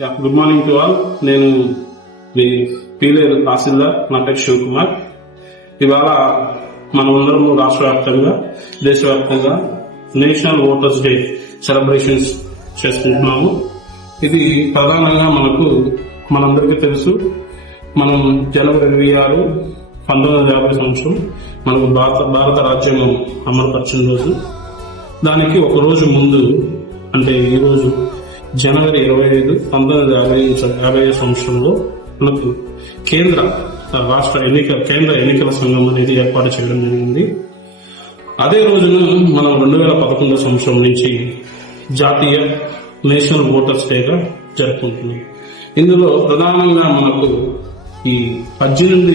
Good morning to all. నేను మీ పీలేరు తహసీల్దార్, నా పేరు శివకుమార్. ఇవాళ మనమందరం రాష్ట్ర వ్యాప్తంగా, దేశవ్యాప్తంగా నేషనల్ ఓటర్స్ డే సెలబ్రేషన్స్ చేసుకుంటున్నాము. ఇది ప్రధానంగా మనందరికీ తెలుసు, మనం జనవరి 26, 1950 సంవత్సరం మనకు భారత రాజ్యాంగం అమలుపరిచిన రోజు. దానికి ఒక రోజు ముందు, అంటే ఈ రోజు జనవరి 25, 1950 సంవత్సరంలో మనకు కేంద్ర ఎన్నికల సంఘం అనేది ఏర్పాటు చేయడం జరిగింది. అదే రోజున మనం 2011 సంవత్సరం నుంచి జాతీయ నేషనల్ ఓటర్స్ డేగా జరుపుకుంటున్నాం. ఇందులో ప్రధానంగా మనకు ఈ 18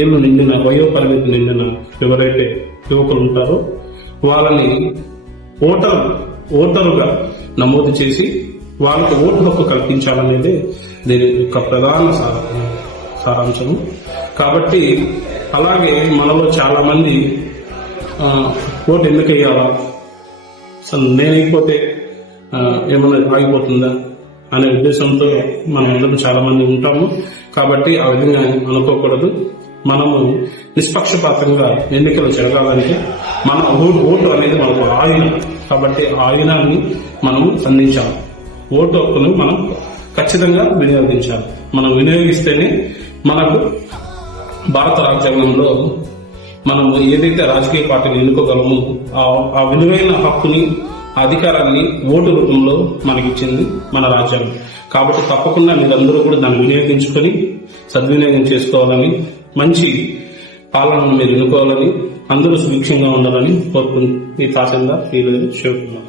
ఏళ్ళు నిండిన వయో పరిమితి నిండిన ఎవరైతే యువకులు ఉంటారో వాళ్ళని ఓటరుగా నమోదు చేసి వాళ్ళకు ఓటు హక్కు కల్పించాలనేది దీని యొక్క ప్రధాన సారాంశం. కాబట్టి అలాగే మనలో చాలా మంది ఓటు ఎందుకు వేయాలా, అసలు నేనైపోతే ఏమన్నా ఆగిపోతుందా అనే ఉద్దేశంతో మనం అందరం చాలా మంది ఉంటాము. కాబట్టి ఆ విధంగా అనుకోకూడదు. మనము నిష్పక్షపాతంగా ఎన్నికలు జరగాలంటే మన ఓటు అనేది మనకు ఆయుధం. కాబట్టి ఆ ఆయుధాన్ని మనము అందించాలి. ఓటు హక్కును మనం ఖచ్చితంగా వినియోగించాలి. మనం వినియోగిస్తేనే మనకు భారత రాజ్యాంగంలో మనము ఏదైతే రాజకీయ పార్టీని ఎన్నుకోగలమో ఆ విలువైన హక్కుని, అధికారాన్ని ఓటు రూపంలో మనకిచ్చింది మన రాజ్యాంగం. కాబట్టి తప్పకుండా మీరందరూ కూడా దాన్ని వినియోగించుకొని సద్వినియోగం చేసుకోవాలని, మంచి పాలనను మీరు ఎన్నుకోవాలని, అందరూ సుభిక్షంగా ఉండాలని కోరుకుంటూ ఈ తహసీల్దార్ పీలేరు శివకుమార్.